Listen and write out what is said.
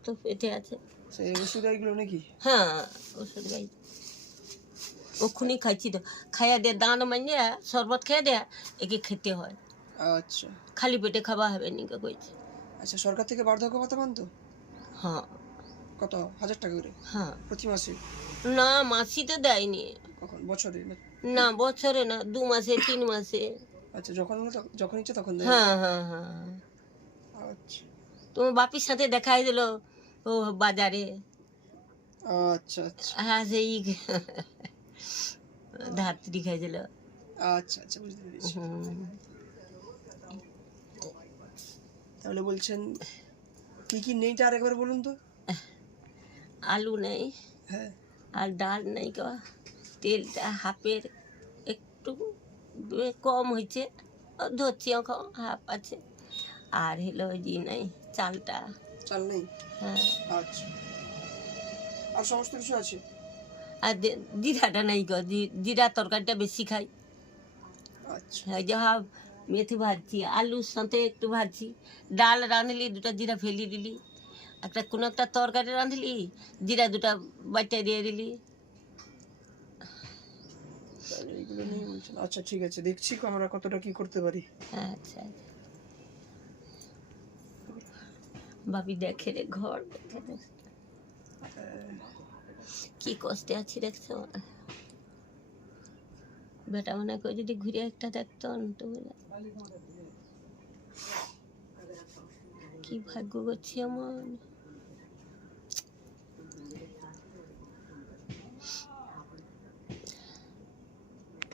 রক্ত পেটে আছে। সেই ওষুধ এইগুলো নাকি? হ্যাঁ, ওষুধ খাই, ওক্ষুনি খাইছি তো। খাইয়া দিয়ে দাঁত মাইয়া শরবত খেয়ে দেয়া একে খেতে হয়, আচ্ছা খালি পেটে খাওয়া হবে নি কইছে। আচ্ছা, সরকার থেকে বার্ধক্য ভাতা পান তো? হ্যাঁ কত, 1000 টাকা করে হ্যাঁ। প্রতি মাসে? না, মাসিতে দেয়নি। কখন, বছরে না? না বছরে না, 2 মাসে 3 মাসে। আচ্ছা, যখন হলো যখন ইচ্ছে তখন দেয়? হ্যাঁ হ্যাঁ হ্যাঁ। আচ্ছা তোমার বাপির সাথে দেখাই দিল ও বাজারে। আচ্ছা আচ্ছা হ্যাঁ সেই ধাত্রী খাইছিল। আচ্ছা আচ্ছা, বুঝতে পেরেছি। হুম। তাহলে বলছেন কি কি নেইটা আর একবার বলুন তো। আলু নেই, হ্যাঁ আর ডাল নেই, তেলটা হাফের একটু কম হয়েছে, ধরছি এখন হাফ আছে। আর হলো জি নেই, চালটা। চাল নেই? হ্যাঁ। আচ্ছা, আর সমস্ত কিছু আছে? আর জিরাটা নেই গো, জিরা তরকারিটা বেশি খাই। আচ্ছা হ্যাঁ, যা মেথি ভাজছি, আলুর সাথে একটু ভাজছি, ডাল রাঁধলি 2টা জিরা ফেলি দিলি, একটা কোনো একটা তরকারি রাঁধলি জিরা 2টা বাটা দিয়ে দিলি। তাহলে এইগুলো নিয়ে বলছেন। আচ্ছা ঠিক আছে, দেখছি আমরা কতটা কি করতে পারি। আচ্ছা, ভাবি দেখে রে, ঘর দেখে দেখ কি কষ্টে আছি দেখছো। বেটা মনে করে যদি ঘুরে একটা দেখতো তো কি ভাগ্য করছি আমার।